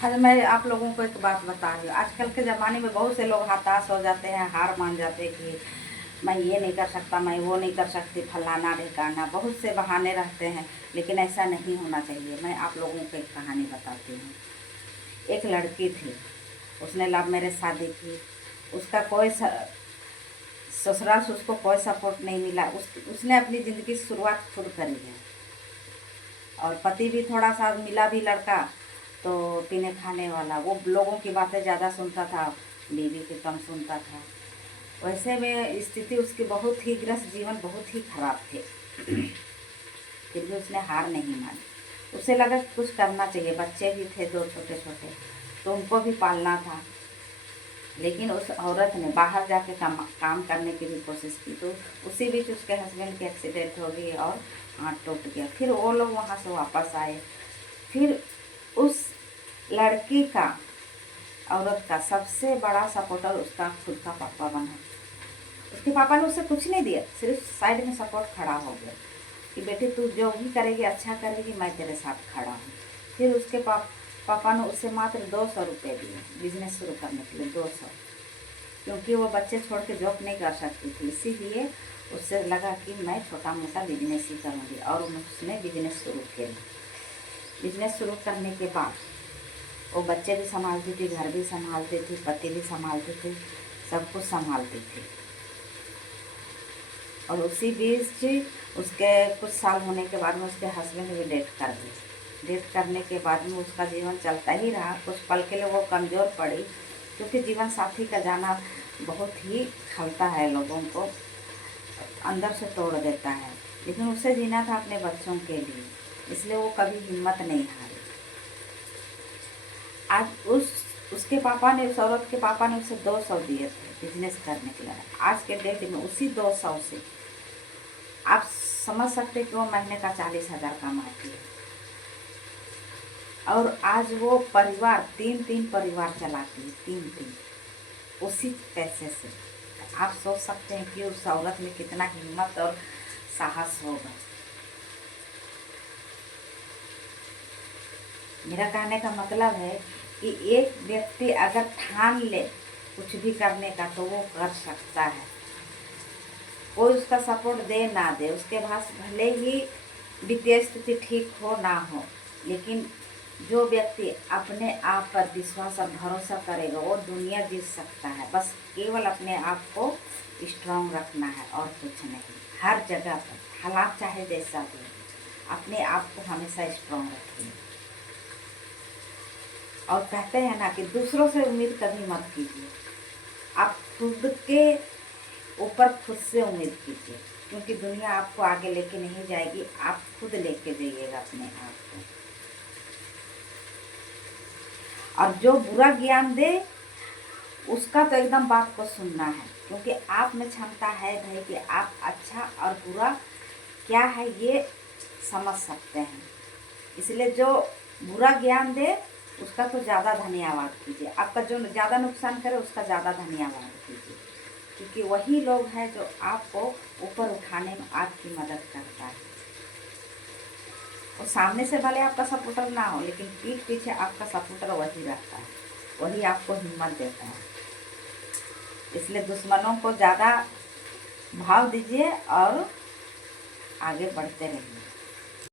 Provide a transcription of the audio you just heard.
आज मैं आप लोगों को एक बात बता रही हूँ। आजकल के ज़माने में बहुत से लोग हताश हो जाते हैं, हार मान जाते हैं कि मैं ये नहीं कर सकता, मैं वो नहीं कर सकती, फलाना ढिकाना, बहुत से बहाने रहते हैं। लेकिन ऐसा नहीं होना चाहिए। मैं आप लोगों को एक कहानी बताती हूँ। एक लड़की थी, उसने लव मैरिज शादी की। उसका कोई ससुराल से उसको कोई सपोर्ट नहीं मिला। उसने अपनी ज़िंदगी की शुरुआत खुद करी है। और पति भी थोड़ा सा मिला भी लड़का, तो पीने खाने वाला, वो लोगों की बातें ज़्यादा सुनता था, बीवी की कम सुनता था। वैसे में स्थिति उसकी बहुत ही ग्रस्त, जीवन बहुत ही खराब थे। फिर भी उसने हार नहीं मानी। उसे लगा कि कुछ करना चाहिए। बच्चे भी थे दो छोटे छोटे, तो उनको भी पालना था। लेकिन उस औरत ने बाहर जाके काम करने की भी कोशिश की, तो उसी बीच उसके हस्बैंड की एक्सीडेंट हो गई और हाथ टूट गया। फिर वो लोग वहाँ से वापस आए। फिर उस लड़की का, औरत का सबसे बड़ा सपोर्टर उसका खुद का पापा बना। उसके पापा ने उसे कुछ नहीं दिया, सिर्फ साइड में सपोर्ट खड़ा हो गया कि बेटी तू जो भी करेगी अच्छा करेगी, मैं तेरे साथ खड़ा हूँ। फिर उसके पापा ने उसे मात्र 200 रुपये दिए बिजनेस शुरू करने के लिए। 200, क्योंकि वो बच्चे छोड़ के जॉब नहीं कर सकती थी, इसीलिए उससे लगा कि मैं छोटा मोटा बिजनेस ही करूँगी। और उसने बिजनेस शुरू किया। बिजनेस शुरू करने के बाद वो बच्चे भी संभालती थी, घर भी संभालती थी, पति भी संभालती थी, सब कुछ संभालती थी। और उसी बीच उसके कुछ साल होने के बाद में उसके हस्बैंड भी डेथ कर गए। डेथ करने के बाद में उसका जीवन चलता ही रहा। कुछ पल के लिए वो कमज़ोर पड़ी, क्योंकि जीवन साथी का जाना बहुत ही खलता है, लोगों को अंदर से तोड़ देता है। लेकिन उसे जीना था अपने बच्चों के लिए, इसलिए वो कभी हिम्मत नहीं हारी। आज उसके पापा ने, उस औरत के पापा ने उसे 200 दिए थे बिजनेस करने के लिए। आज के डेट में उसी 200 से आप समझ सकते कि वो महीने का 40,000 कमाती है। और आज वो परिवार, 3 परिवार चलाती है, 3 उसी पैसे से। आप सोच सकते हैं कि उस औरत में कितना हिम्मत और साहस होगा। मेरा कहने का मतलब है कि एक व्यक्ति अगर ठान ले कुछ भी करने का, तो वो कर सकता है। कोई उसका सपोर्ट दे ना दे, उसके पास भले ही वित्तीय स्थिति ठीक हो ना हो, लेकिन जो व्यक्ति अपने आप पर विश्वास और भरोसा करेगा वो दुनिया जीत सकता है। बस केवल अपने आप को स्ट्रांग रखना है और कुछ नहीं। हर जगह पर हालात चाहे जैसा भी, अपने आप को हमेशा स्ट्रांग रखिए। और कहते हैं ना कि दूसरों से उम्मीद कभी मत कीजिए, आप खुद के ऊपर खुद से उम्मीद कीजिए, क्योंकि दुनिया आपको आगे लेके नहीं जाएगी, आप खुद लेके जाइएगा अपने आप को। और जो बुरा ज्ञान दे उसका तो एकदम बात को सुनना है, क्योंकि आप में क्षमता है भाई कि आप अच्छा और बुरा क्या है ये समझ सकते हैं। इसलिए जो बुरा ज्ञान दे उसका तो ज़्यादा धन्यवाद कीजिए। आपका जो ज़्यादा नुकसान करे उसका ज़्यादा धन्यवाद कीजिए, क्योंकि वही लोग हैं जो आपको ऊपर उठाने में आपकी मदद करता है। और सामने से भले आपका सपोर्टर ना हो, लेकिन पीठ पीछे आपका सपोर्टर वही रहता है, वही आपको हिम्मत देता है। इसलिए दुश्मनों को ज़्यादा भाव दीजिए और आगे बढ़ते रहिए।